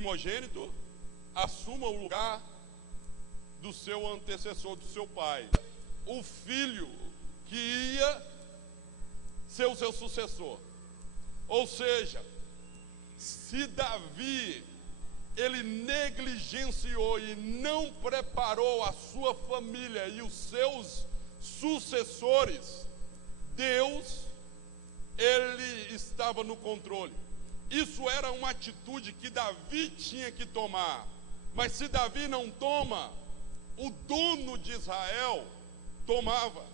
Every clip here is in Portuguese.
primogênito assuma o lugar do seu antecessor, do seu pai. O filho que ia ser o seu sucessor. Ou seja, se Davi ele negligenciou e não preparou a sua família e os seus sucessores, Deus, ele estava no controle. Isso era uma atitude que Davi tinha que tomar. Mas se Davi não toma, o dono de Israel tomava.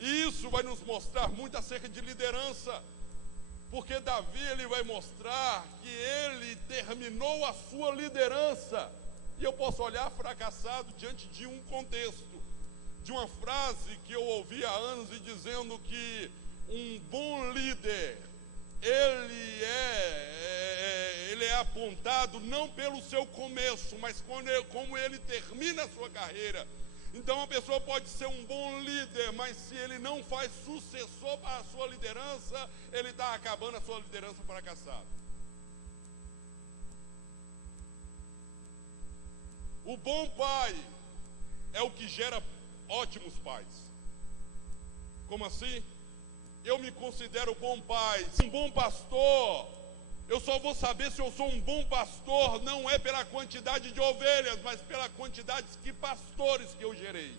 E isso vai nos mostrar muito acerca de liderança. Porque Davi ele vai mostrar que ele terminou a sua liderança. E eu posso olhar fracassado diante de um contexto, de uma frase que eu ouvi há anos e dizendo que um bom líder, ele é apontado não pelo seu começo, mas como ele termina a sua carreira. Então a pessoa pode ser um bom líder, mas se ele não faz sucessor para a sua liderança, ele está acabando a sua liderança fracassado. O bom pai é o que gera ótimos pais. Como assim? Eu me considero bom pai, um bom pastor. Eu só vou saber se eu sou um bom pastor, não é pela quantidade de ovelhas, mas pela quantidade de pastores que eu gerei.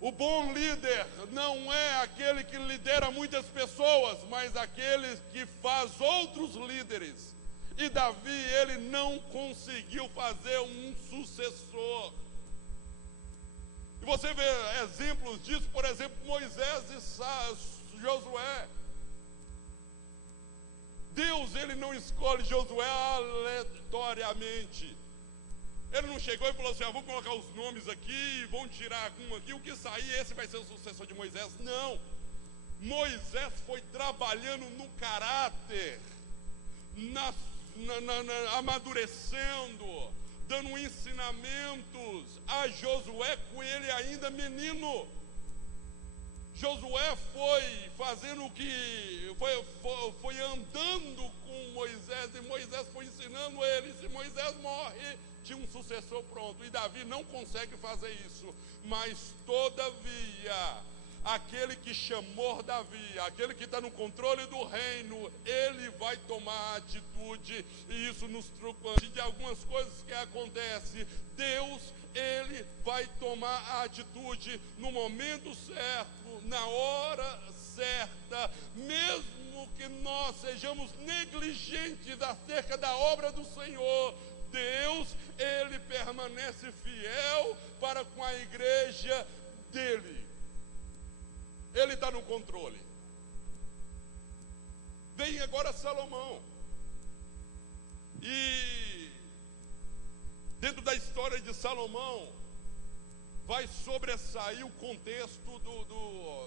O bom líder não é aquele que lidera muitas pessoas, mas aquele que faz outros líderes. E Davi, ele não conseguiu fazer um sucessor. E você vê exemplos disso, por exemplo, Moisés e Josué. Deus, ele não escolhe Josué aleatoriamente. Ele não chegou e falou assim, vou colocar os nomes aqui, vão tirar algum aqui, o que sair, esse vai ser o sucessor de Moisés. Não. Moisés foi trabalhando no caráter, amadurecendo, dando ensinamentos a Josué com ele ainda menino. Josué foi fazendo o que foi andando com Moisés, e Moisés foi ensinando ele. Se Moisés morre, tinha um sucessor pronto. E Davi não consegue fazer isso. Mas todavia, aquele que chamou Davi, aquele que está no controle do reino, ele vai tomar atitude. E isso nos truca de algumas coisas que acontecem. Deus, ele vai tomar a atitude no momento certo, na hora certa, mesmo que nós sejamos negligentes acerca da obra do Senhor. Deus, ele permanece fiel para com a igreja dele. Ele está no controle. Vem agora Salomão. E dentro da história de Salomão, vai sobressair o contexto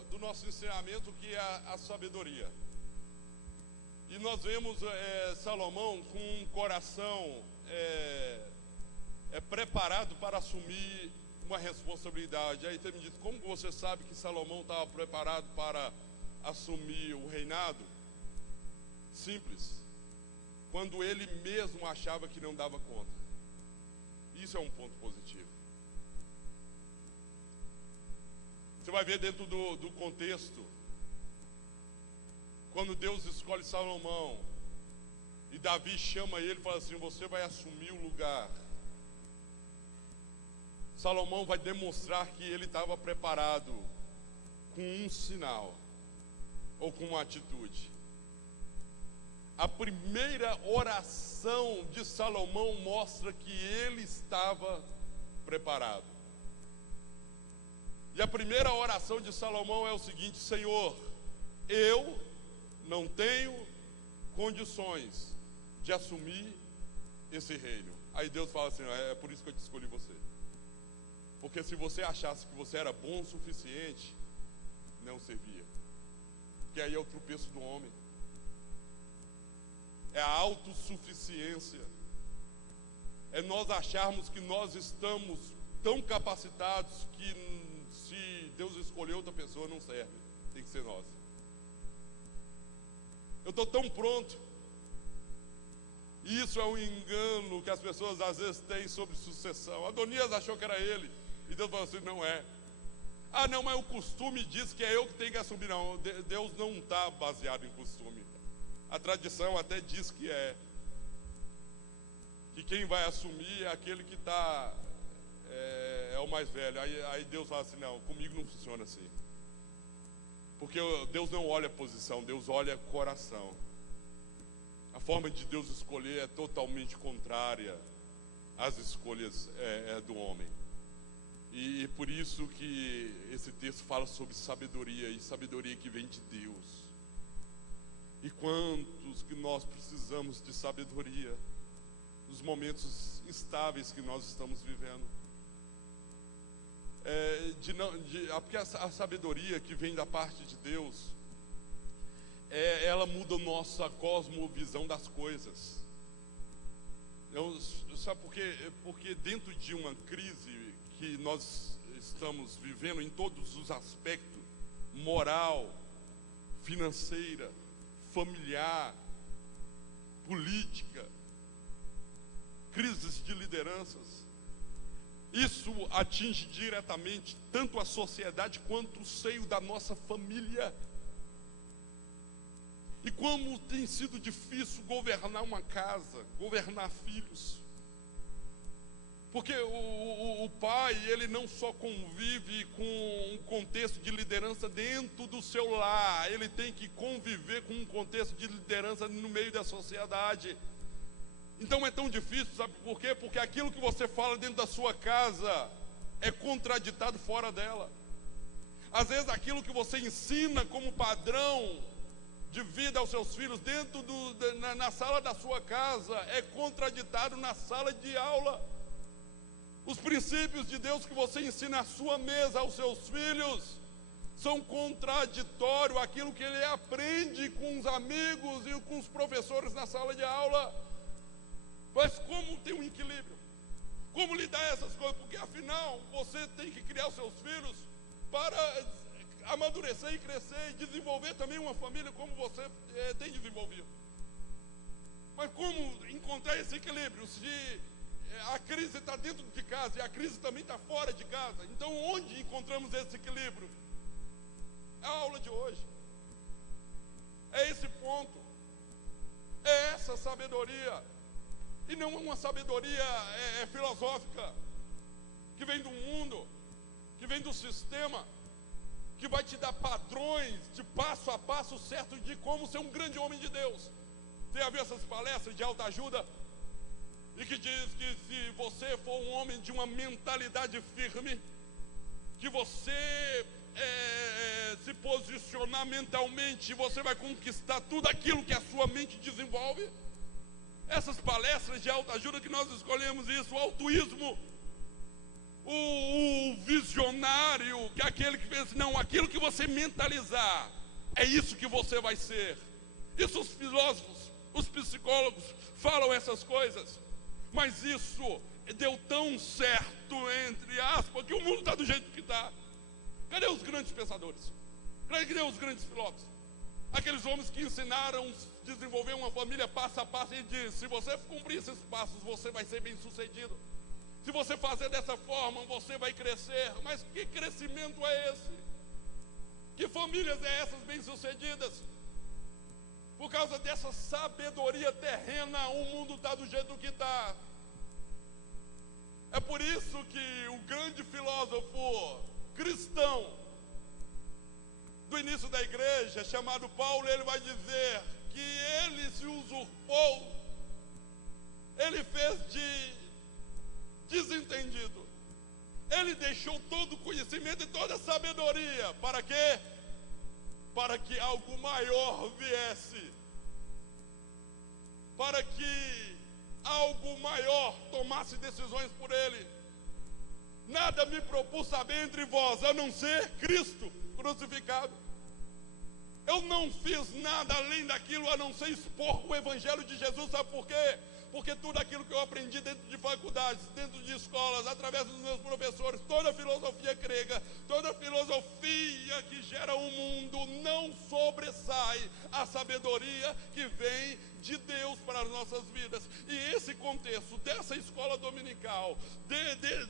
do nosso ensinamento, que é a sabedoria. E nós vemos Salomão com um coração preparado para assumir uma responsabilidade. Aí você me diz, como você sabe que Salomão estava preparado para assumir o reinado? Simples. Quando ele mesmo achava que não dava conta. Isso é um ponto positivo. Você vai ver dentro do contexto, quando Deus escolhe Salomão, e Davi chama ele e fala assim, você vai assumir o lugar. Salomão vai demonstrar que ele estava preparado com um sinal, ou com uma atitude. A primeira oração de Salomão mostra que ele estava preparado. E a primeira oração de Salomão é o seguinte: Senhor, eu não tenho condições de assumir esse reino. Aí Deus fala assim, é por isso que eu te escolhi você. Porque se você achasse que você era bom o suficiente, não servia. Porque aí é o tropeço do homem. É a autossuficiência. É nós acharmos que nós estamos tão capacitados que se Deus escolher outra pessoa não serve. Tem que ser nós. Eu estou tão pronto. Isso é um engano que as pessoas às vezes têm sobre sucessão. Adonias achou que era ele, e Deus falou assim: não é. Ah, não, mas o costume diz que é eu que tenho que assumir. Não, Deus não está baseado em costume. A tradição até diz que é. Que quem vai assumir é aquele que está, é o mais velho. Aí Deus fala assim: não, comigo não funciona assim. Porque Deus não olha posição, Deus olha coração. A forma de Deus escolher é totalmente contrária às escolhas do homem. E por isso que esse texto fala sobre sabedoria, e sabedoria que vem de Deus. E quantos que nós precisamos de sabedoria nos momentos instáveis que nós estamos vivendo. Porque a sabedoria que vem da parte de Deus, ela muda a nossa cosmovisão das coisas. Sabe por quê? Porque dentro de uma crise que nós estamos vivendo em todos os aspectos, moral, financeira, familiar, política, crises de lideranças, isso atinge diretamente tanto a sociedade quanto o seio da nossa família. E como tem sido difícil governar uma casa, governar filhos. Porque o pai, ele não só convive com um contexto de liderança dentro do seu lar, ele tem que conviver com um contexto de liderança no meio da sociedade. Então é tão difícil, sabe por quê? Porque aquilo que você fala dentro da sua casa é contraditado fora dela. Às vezes aquilo que você ensina como padrão de vida aos seus filhos dentro na sala da sua casa é contraditado na sala de aula. Os princípios de Deus que você ensina à sua mesa aos seus filhos são contraditórios àquilo que ele aprende com os amigos e com os professores na sala de aula. Mas como ter um equilíbrio? Como lidar essas coisas? Porque afinal você tem que criar os seus filhos para amadurecer e crescer e desenvolver também uma família como você tem desenvolvido. Mas como encontrar esse equilíbrio? Se a crise está dentro de casa e a crise também está fora de casa, então onde encontramos esse equilíbrio? É a aula de hoje. É esse ponto. É essa sabedoria. E não é uma sabedoria filosófica que vem do mundo, que vem do sistema, que vai te dar padrões de passo a passo certo de como ser um grande homem de Deus. Tem a ver essas palestras de autoajuda e que diz que se você for um homem de uma mentalidade firme, que você se posicionar mentalmente, você vai conquistar tudo aquilo que a sua mente desenvolve. Essas palestras de autoajuda que nós escolhemos isso, o altruísmo, o visionário, que é aquele que fez, não, aquilo que você mentalizar, é isso que você vai ser. Isso os filósofos, os psicólogos falam essas coisas, mas isso deu tão certo, entre aspas, que o mundo está do jeito que está. Cadê os grandes pensadores? Cadê os grandes filósofos? Aqueles homens que ensinaram a desenvolver uma família passo a passo e diz: se você cumprir esses passos, você vai ser bem sucedido. Se você fazer dessa forma, você vai crescer. Mas que crescimento é esse? Que famílias é essas bem sucedidas? Por causa dessa sabedoria terrena, o mundo está do jeito que está. É por isso que o grande filósofo cristão do início da igreja, chamado Paulo, ele vai dizer que ele se usurpou, ele fez de desentendido, ele deixou todo o conhecimento e toda a sabedoria, para quê? Para que algo maior viesse, para que algo maior tomasse decisões por ele. Nada me propus saber entre vós, a não ser Cristo crucificado. Eu não fiz nada além daquilo, a não ser expor o evangelho de Jesus. Sabe por quê? porque tudo aquilo que eu aprendi dentro de faculdades, dentro de escolas, através dos meus professores, toda a filosofia grega, toda a filosofia que gera o mundo, não sobressai a sabedoria que vem de Deus para as nossas vidas. E esse contexto dessa escola dominical, dentro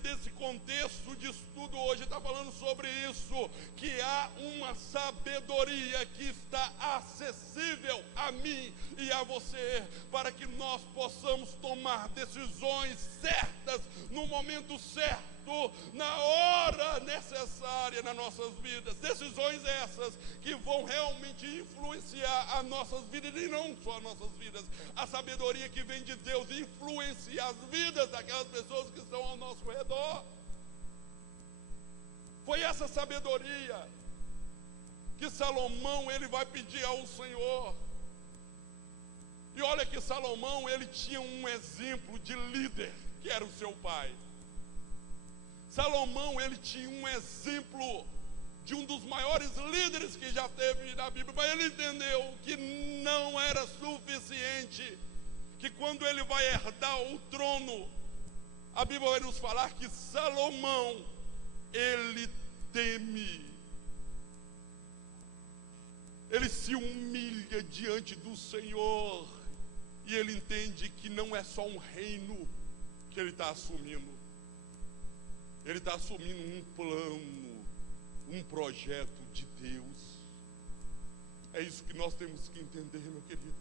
desse contexto de estudo hoje, está falando sobre isso, que há uma sabedoria que está acessível a mim e a você, para que nós possamos tomar decisões certas, no momento certo, na hora necessária nas nossas vidas. Decisões essas que vão realmente influenciar as nossas vidas, e não só as nossas vidas, a sabedoria que vem de Deus influencia as vidas daquelas pessoas que estão ao nosso redor. Foi essa sabedoria que Salomão ele vai pedir ao Senhor. E olha que Salomão ele tinha um exemplo de líder, que era o seu pai. Salomão ele tinha um exemplo de um dos maiores líderes que já teve na Bíblia, mas ele entendeu que não era suficiente, que quando ele vai herdar o trono, a Bíblia vai nos falar que Salomão, ele teme, ele se humilha diante do Senhor, e ele entende que não é só um reino que ele está assumindo, ele está assumindo um plano, um projeto de Deus. É isso que nós temos que entender, meu querido.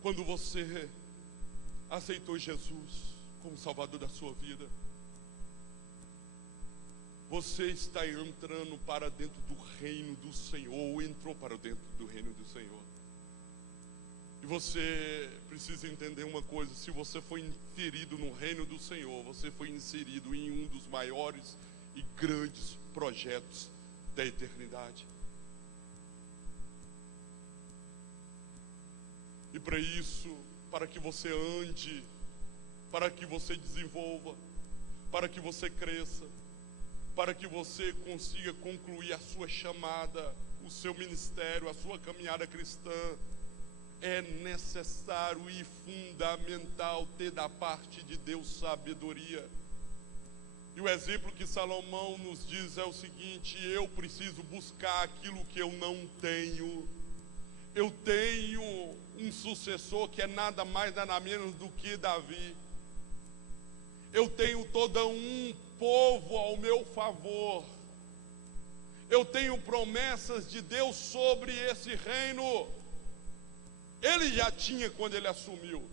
Quando você aceitou Jesus como Salvador da sua vida, você está entrando para dentro do reino do Senhor, ou entrou para dentro do reino do Senhor. E você precisa entender uma coisa: se você foi inserido no reino do Senhor, você foi inserido em um dos maiores e grandes projetos da eternidade. E para isso, para que você ande, para que você desenvolva, para que você cresça, para que você consiga concluir a sua chamada, o seu ministério, a sua caminhada cristã, é necessário e fundamental ter da parte de Deus sabedoria. E o exemplo que Salomão nos diz é o seguinte: eu preciso buscar aquilo que eu não tenho. Eu tenho um sucessor que é nada mais nada menos do que Davi. Eu tenho todo um povo ao meu favor. Eu tenho promessas de Deus sobre esse reino. Ele já tinha quando ele assumiu.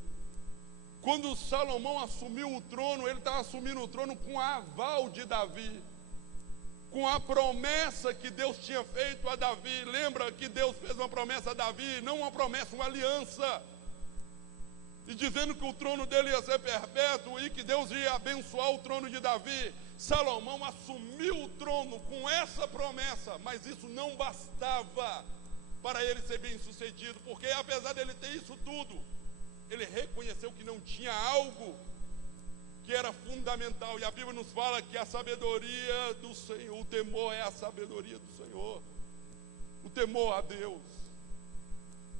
Quando Salomão assumiu o trono, ele estava assumindo o trono com a aval de Davi, com a promessa que Deus tinha feito a Davi. Lembra que Deus fez uma promessa a Davi, não uma promessa, uma aliança, e dizendo que o trono dele ia ser perpétuo e que Deus ia abençoar o trono de Davi. Salomão assumiu o trono com essa promessa, mas isso não bastava para ele ser bem sucedido, porque apesar dele ter isso tudo, ele reconheceu que não tinha algo que era fundamental. E a Bíblia nos fala que a sabedoria do Senhor, o temor é a sabedoria do Senhor, o temor a Deus.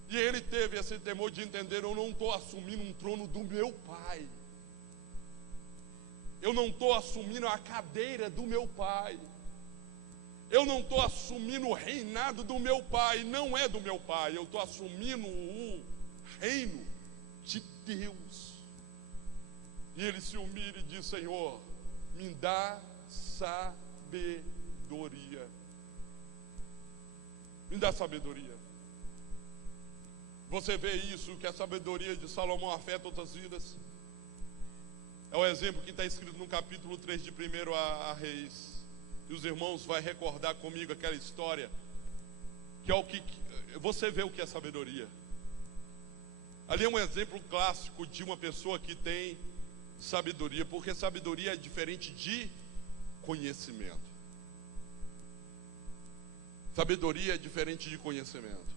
E ele teve esse temor de entender: eu não estou assumindo um trono do meu pai, eu não estou assumindo a cadeira do meu pai, eu não estou assumindo o reinado do meu pai, não é do meu pai, eu estou assumindo o reino de Deus. E ele se humilha e diz: Senhor, me dá sabedoria, me dá sabedoria. Você vê isso, que a sabedoria de Salomão afeta outras vidas. É o exemplo que está escrito no capítulo 3 de 1 a Reis. E os irmãos vão recordar comigo aquela história, que é o que você vê o que é sabedoria. Ali é um exemplo clássico de uma pessoa que tem sabedoria, porque sabedoria é diferente de conhecimento. Sabedoria é diferente de conhecimento.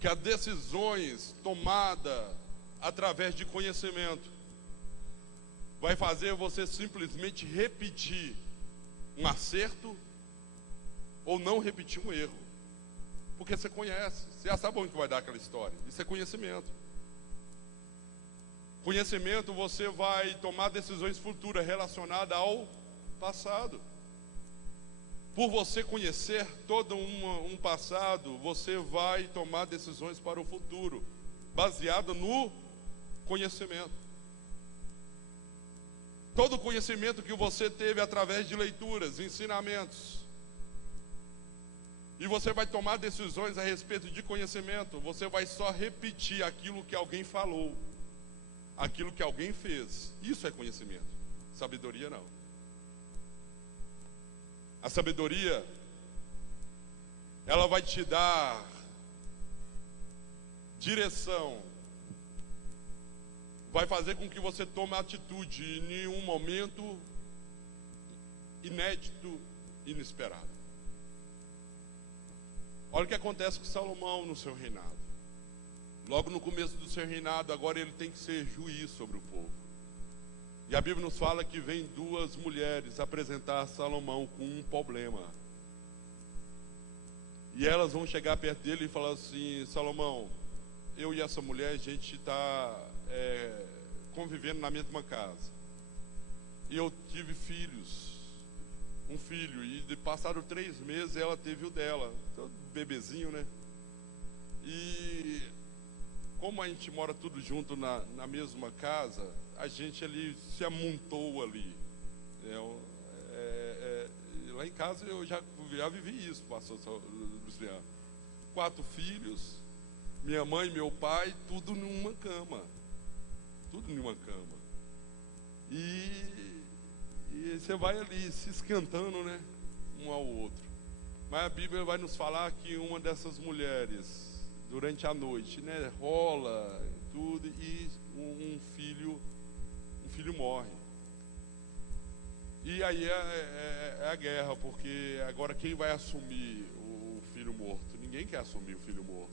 Que as decisões tomadas através de conhecimento vai fazer você simplesmente repetir um acerto ou não repetir um erro. Porque você conhece, você já sabe onde vai dar aquela história. Isso é conhecimento. Conhecimento, você vai tomar decisões futuras relacionadas ao passado. Por você conhecer todo um passado, você vai tomar decisões para o futuro, baseado no conhecimento. Todo o conhecimento que você teve através de leituras, ensinamentos, e você vai tomar decisões a respeito de conhecimento, você vai só repetir aquilo que alguém falou, aquilo que alguém fez. Isso é conhecimento. Sabedoria não. A sabedoria, ela vai te dar direção, vai fazer com que você tome atitude em um momento inédito, inesperado. Olha o que acontece com Salomão no seu reinado. Logo no começo do seu reinado, agora ele tem que ser juiz sobre o povo. E a Bíblia nos fala que vem duas mulheres apresentar Salomão com um problema. E elas vão chegar perto dele e falar assim: Salomão, eu e essa mulher, a gente está convivendo na mesma casa. E eu tive filhos, um filho, e de passaram 3 meses ela teve o dela, todo bebezinho, né? E como a gente mora tudo junto na mesma casa, a gente ali se amontou ali. Lá em casa eu já vivi isso, pastor Luciano. 4 filhos, minha mãe, meu pai, tudo numa cama. Tudo numa cama. E você vai ali se esquentando, né? Um ao outro. Mas a Bíblia vai nos falar que uma dessas mulheres, durante a noite, né, rola tudo, e um filho morre. E aí é a guerra, porque agora quem vai assumir o filho morto? Ninguém quer assumir o filho morto.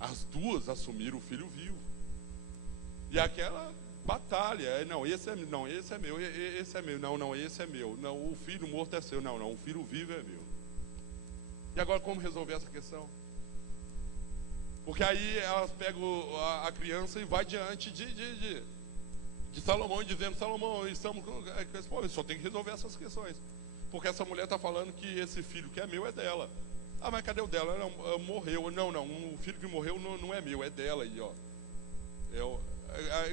As duas assumiram o filho vivo. E aquela batalha, não, esse é meu, esse é meu, esse é meu, não, esse é meu, não, o filho morto é seu, não, o filho vivo é meu. E agora como resolver essa questão? Porque aí elas pegam a criança e vai diante de Salomão, dizendo: Salomão, estamos com esse povo, só tem que resolver essas questões. Porque essa mulher está falando que esse filho que é meu é dela. Ah, mas cadê o dela? Não, morreu. Não, o filho que morreu não é meu, é dela aí, ó.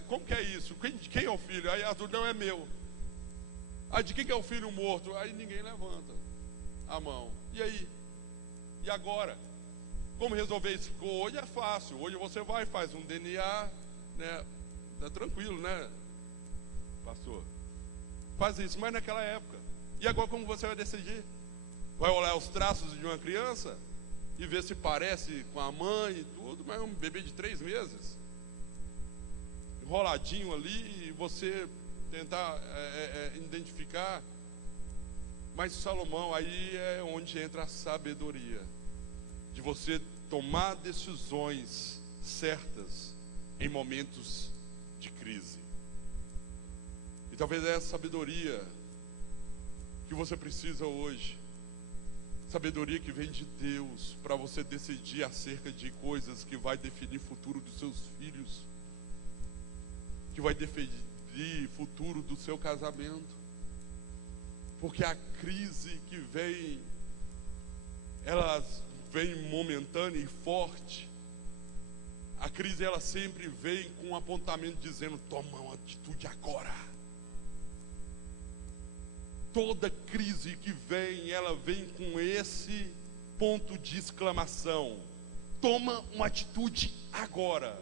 Como que é isso? Quem é o filho? Aí azul não é meu. Ah, de quem que é o filho morto? Aí ninguém levanta a mão. E aí? E agora? Como resolver isso? Hoje é fácil. Hoje você vai, faz um DNA, né? Tá tranquilo, né, pastor? Faz isso, mas naquela época. E agora como você vai decidir? Vai olhar os traços de uma criança e ver se parece com a mãe e tudo, mas é um bebê de 3 meses. Enroladinho ali, e você tentar identificar. Mas Salomão, aí é onde entra a sabedoria, de você tomar decisões certas em momentos de crise. E talvez é essa sabedoria que você precisa hoje. Sabedoria que vem de Deus para você decidir acerca de coisas que vai definir o futuro dos seus filhos, que vai definir o futuro do seu casamento. Porque a crise que vem, ela vem momentânea e forte. A crise, ela sempre vem com um apontamento dizendo: toma uma atitude agora. Toda crise que vem, ela vem com esse ponto de exclamação: toma uma atitude agora.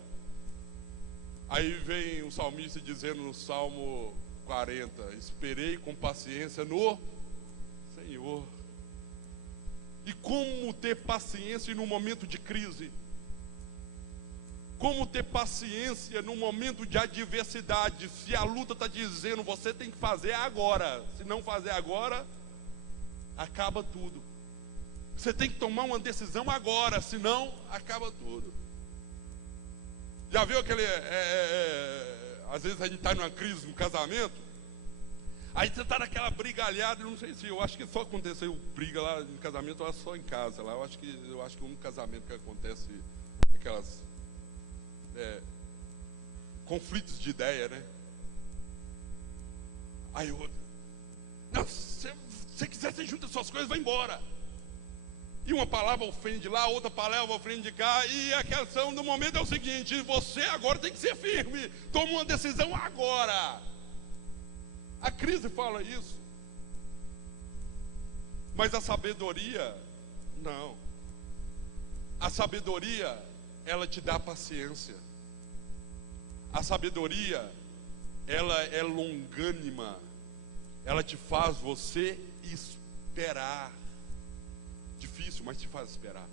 Aí vem o salmista dizendo no Salmo 40: esperei com paciência no Senhor. E como ter paciência no momento de crise? Como ter paciência no momento de adversidade? Se a luta está dizendo você tem que fazer agora, se não fazer agora, acaba tudo. Você tem que tomar uma decisão agora, senão acaba tudo. Já viu aquele às vezes a gente está numa crise no casamento, Aí você está naquela brigalhada, eu não sei se, eu acho que só aconteceu briga lá em casamento, ou só em casa lá. Eu acho que o único casamento que acontece aquelas conflitos de ideia, né? Aí o outro, não, se você quiser, você junta suas coisas, vai embora. E uma palavra ofende lá, outra palavra ofende cá, e a questão do momento é o seguinte: você agora tem que ser firme, toma uma decisão agora. A crise fala isso, mas a sabedoria, não. A sabedoria, ela te dá paciência. A sabedoria, ela é longânima, ela te faz você esperar. Difícil, mas te faz esperar.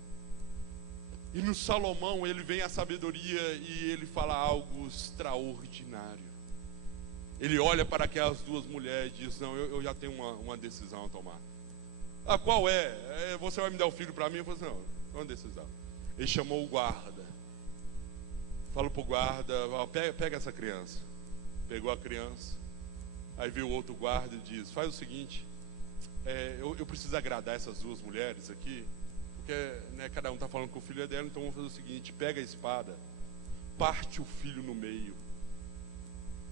E no Salomão ele vem a sabedoria e ele fala algo extraordinário. Ele olha para aquelas duas mulheres e diz: não, eu já tenho uma decisão a tomar. Ah, qual é? Você vai me dar o filho para mim? Eu falei: não, é uma decisão. Ele chamou o guarda. Falou para o guarda: pega essa criança. Pegou a criança. Aí veio o outro guarda e diz: faz o seguinte, eu preciso agradar essas duas mulheres aqui, porque cada um está falando que o filho é dela, então vamos fazer o seguinte: pega a espada, parte o filho no meio,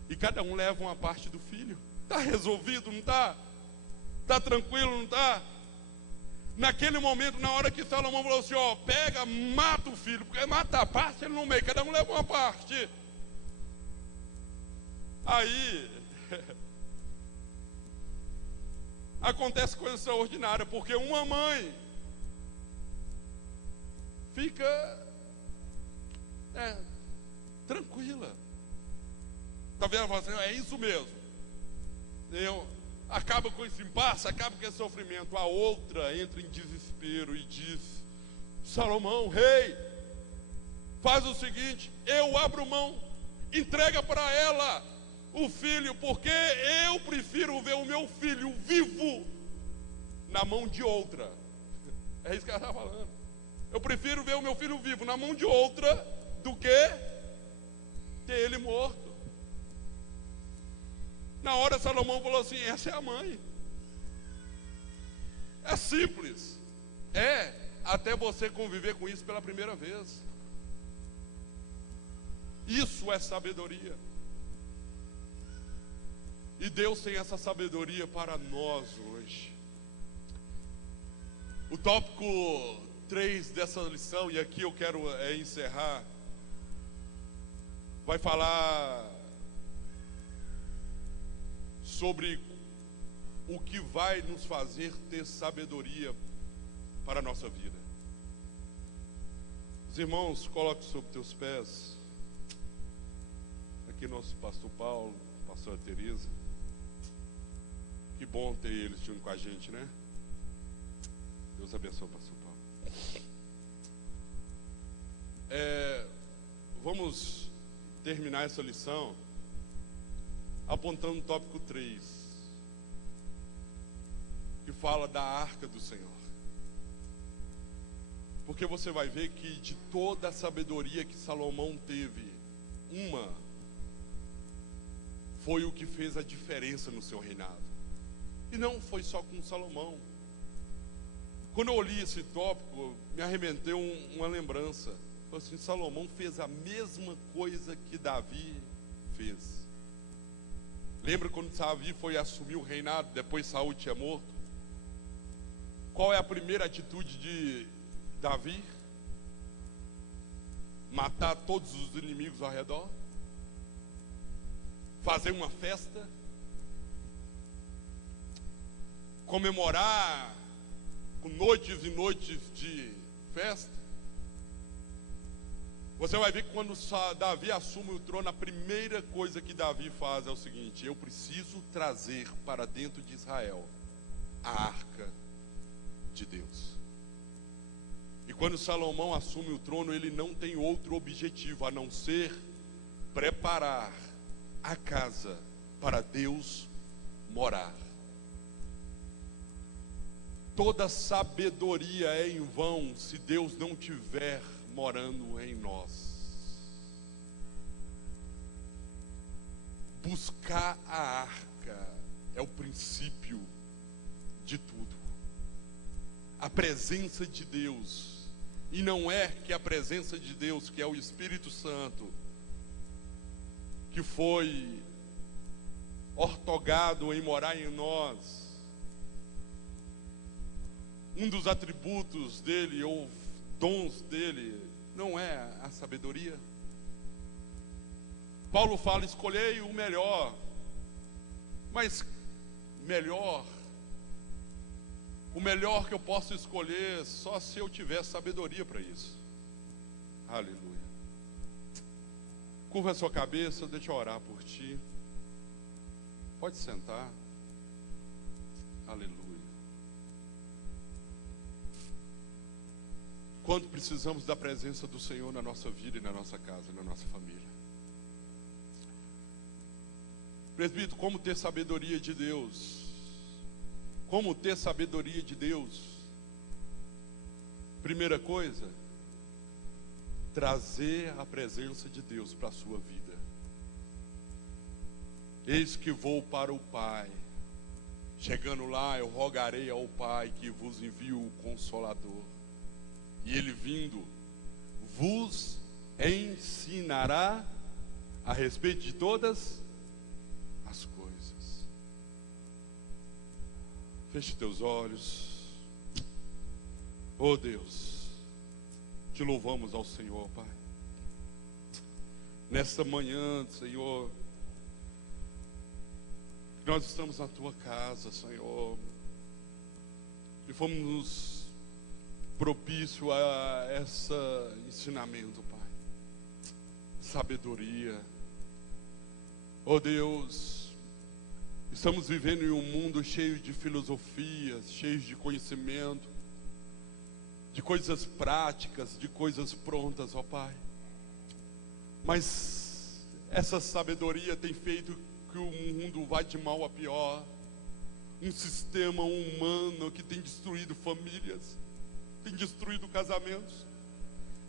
e cada um leva uma parte do filho. Está resolvido, não está? Está tranquilo, não está? Naquele momento, na hora que Salomão falou assim: ó, pega, mata o filho, porque mata a parte ele no meio, cada um leva uma parte. Aí acontece coisa extraordinária, porque uma mãe fica tranquila. Talvez ela fale assim: é isso mesmo. Acaba com esse impasse, acaba com esse sofrimento. A outra entra em desespero e diz: Salomão, rei, faz o seguinte, eu abro mão, entrega para ela o filho, porque eu prefiro ver o meu filho vivo na mão de outra. É isso que ela está falando. Eu prefiro ver o meu filho vivo na mão de outra do que ter ele morto. Na hora Salomão falou assim: essa é a mãe. É simples. Até você conviver com isso pela primeira vez. Isso é sabedoria. E Deus tem essa sabedoria para nós hoje. O tópico 3 dessa lição, e aqui eu quero encerrar, vai falar sobre o que vai nos fazer ter sabedoria para a nossa vida. Os irmãos, coloque sobre teus pés. Aqui nosso pastor Paulo, pastora Teresa. Que bom ter eles junto com a gente, né? Deus abençoe o pastor Paulo. Vamos terminar essa lição apontando o tópico 3, que fala da arca do Senhor. Porque você vai ver que de toda a sabedoria que Salomão teve, uma foi o que fez a diferença no seu reinado. E não foi só com Salomão. Quando eu li esse tópico, me arremeteu uma lembrança. Falei assim: Salomão fez a mesma coisa que Davi fez. Lembra quando Davi foi assumir o reinado, depois Saul tinha morto? Qual é a primeira atitude de Davi? Matar todos os inimigos ao redor? Fazer uma festa? Comemorar com noites e noites de festa? Você vai ver que quando Davi assume o trono, a primeira coisa que Davi faz é o seguinte: eu preciso trazer para dentro de Israel a arca de Deus. E quando Salomão assume o trono, ele não tem outro objetivo a não ser preparar a casa para Deus morar. Toda sabedoria é em vão se Deus não tiver morando em nós. Buscar a arca é o princípio de tudo. A presença de Deus. E não é que a presença de Deus, que é o Espírito Santo, que foi ortogado em morar em nós, um dos atributos dele, ou dons dele, não é a sabedoria. Paulo fala, escolhei o melhor, mas o melhor que eu posso escolher só se eu tiver sabedoria para isso. Aleluia. Curva a sua cabeça, deixa eu orar por ti. Pode sentar. Aleluia. Quanto precisamos da presença do Senhor na nossa vida e na nossa casa, na nossa família. Presbítero, como ter sabedoria de Deus? Como ter sabedoria de Deus? Primeira coisa, trazer a presença de Deus para a sua vida. Eis que vou para o Pai. Chegando lá, eu rogarei ao Pai que vos envie o Consolador. E Ele vindo, vos ensinará a respeito de todas as coisas. Feche teus olhos. Oh Deus, te louvamos ao Senhor, Pai. Nesta manhã, Senhor, nós estamos na Tua casa, Senhor, e fomos propício a esse ensinamento, Pai. Sabedoria. Oh Deus, estamos vivendo em um mundo cheio de filosofias, cheio de conhecimento, de coisas práticas, de coisas prontas, ó Pai. Mas essa sabedoria tem feito que o mundo vá de mal a pior. Um sistema humano que tem destruído famílias, tem destruído casamentos,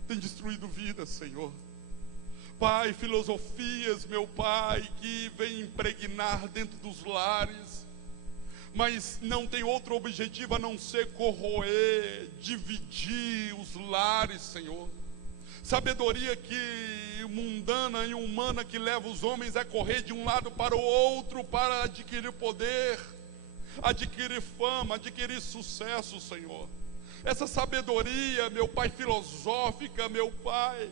tem destruído vidas, Senhor. Pai, filosofias, meu Pai, que vem impregnar dentro dos lares, mas não tem outro objetivo a não ser corroer, dividir os lares, Senhor. Sabedoria que mundana e humana que leva os homens a correr de um lado para o outro para adquirir poder, adquirir fama, adquirir sucesso, Senhor. Essa sabedoria, meu Pai, filosófica, meu Pai,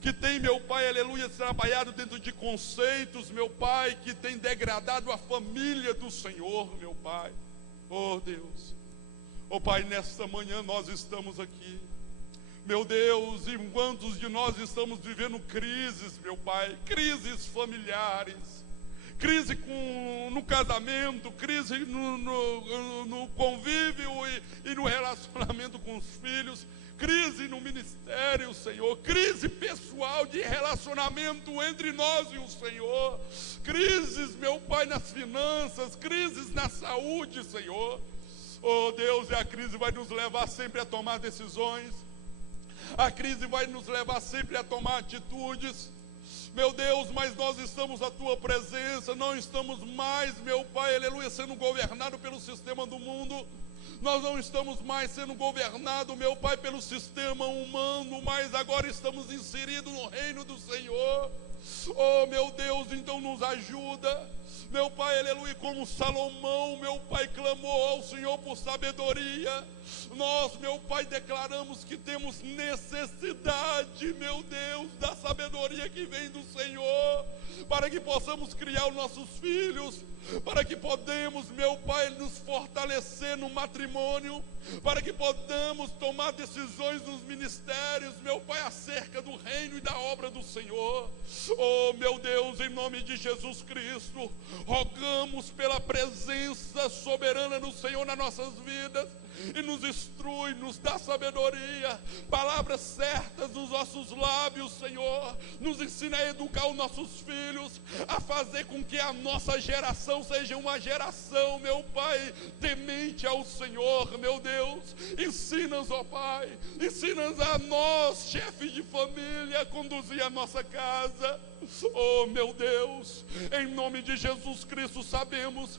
que tem, meu Pai, aleluia, trabalhado dentro de conceitos, meu Pai, que tem degradado a família do Senhor, meu Pai. Oh Deus, oh Pai, nesta manhã nós estamos aqui, meu Deus, e quantos de nós estamos vivendo crises, meu Pai, crises familiares, crise no casamento, crise no convívio e no relacionamento com os filhos, crise no ministério, Senhor, crise pessoal de relacionamento entre nós e o Senhor, crises, meu Pai, nas finanças, crises na saúde, Senhor. Oh Deus, e a crise vai nos levar sempre a tomar decisões, a crise vai nos levar sempre a tomar atitudes, meu Deus, mas nós estamos à Tua presença, não estamos mais, meu Pai, aleluia, sendo governado pelo sistema do mundo, nós não estamos mais sendo governados, meu Pai, pelo sistema humano, mas agora estamos inseridos no reino do Senhor. Oh meu Deus, então nos ajuda, meu Pai, aleluia, como Salomão, meu Pai, clamou ao Senhor por sabedoria, nós, meu Pai, declaramos que temos necessidade, meu Deus, da sabedoria que vem do Senhor, para que possamos criar os nossos filhos, para que podemos, meu Pai, nos fortalecer no matrimônio, para que podamos tomar decisões nos ministérios, meu Pai, acerca do reino e da obra do Senhor. Oh meu Deus, em nome de Jesus Cristo, rogamos pela presença soberana do Senhor nas nossas vidas, e nos instrui, nos dá sabedoria, palavras certas nos nossos lábios, Senhor, nos ensina a educar os nossos filhos, a fazer com que a nossa geração seja uma geração, meu Pai, temente ao Senhor, meu Deus, ensina-nos, ó Pai, ensina-nos a nós, chefes de família, a conduzir a nossa casa. Oh meu Deus, em nome de Jesus Cristo, sabemos